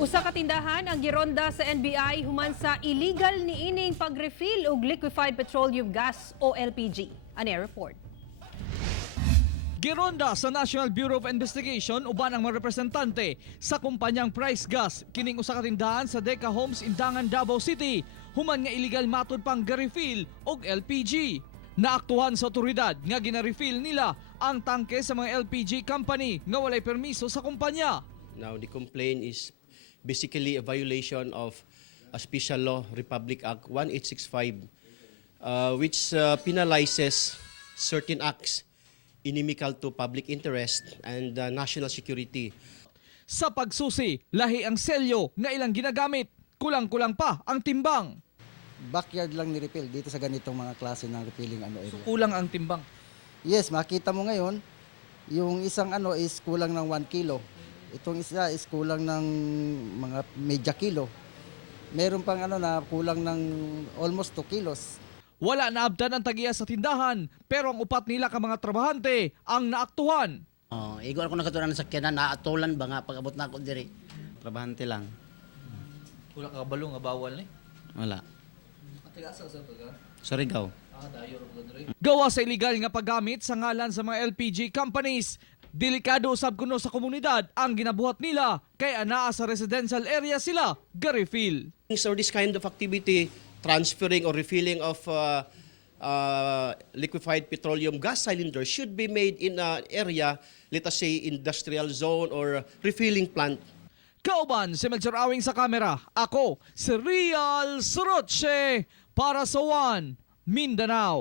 Usa ka tindahan ang gironda sa NBI human sa illegal niining pag-refill og liquefied petroleum gas o LPG. Ani report. Gironda sa National Bureau of Investigation uban ang mga representante sa kumpanyang Price Gas kining usa ka tindahan sa Deca Homes Indangan, Davao City human nga illegal matud pang ga-refill og LPG. Naaktuhan sa otoridad nga gina-refill nila ang tangke sa mga LPG company nga walay permiso sa kumpanya. Now the complaint is basically a violation of a Special Law Republic Act 1865 which penalizes certain acts inimical to public interest and national security. Sa pagsusi, lahi ang selyo nga ilang ginagamit. Kulang-kulang pa ang timbang. Backyard lang ni refill dito sa ganitong mga klase ng refilling area. Kulang ang timbang. Yes, makita mo ngayon, yung isang is kulang ng 1 kilo. Itong isa is kulang ng mga media kilo. Meron pang na kulang ng almost 2 kilos. Wala na abdan ang tagiya sa tindahan, pero ang upat nila ka mga trabahante ang naaktuhan. Igor ako nakatunan sa sakyanan, naatulan ba nga pag-abot na ako diri. Trabahante lang. Wala ka kabalo nga bawal ni. Wala. Surigao. Gawa sa illegal nga paggamit sa ngalan sa mga LPG companies, delikado usab kuno sa komunidad ang ginabuhat nila kay anaa sa residential area sila ga-refill. So this kind of activity, transferring or refilling of liquefied petroleum gas cylinders should be made in an area, let us say industrial zone or refilling plant. Kauban si Melchor Awing sa kamera, ako si Real Soroche para sa One Mindanao.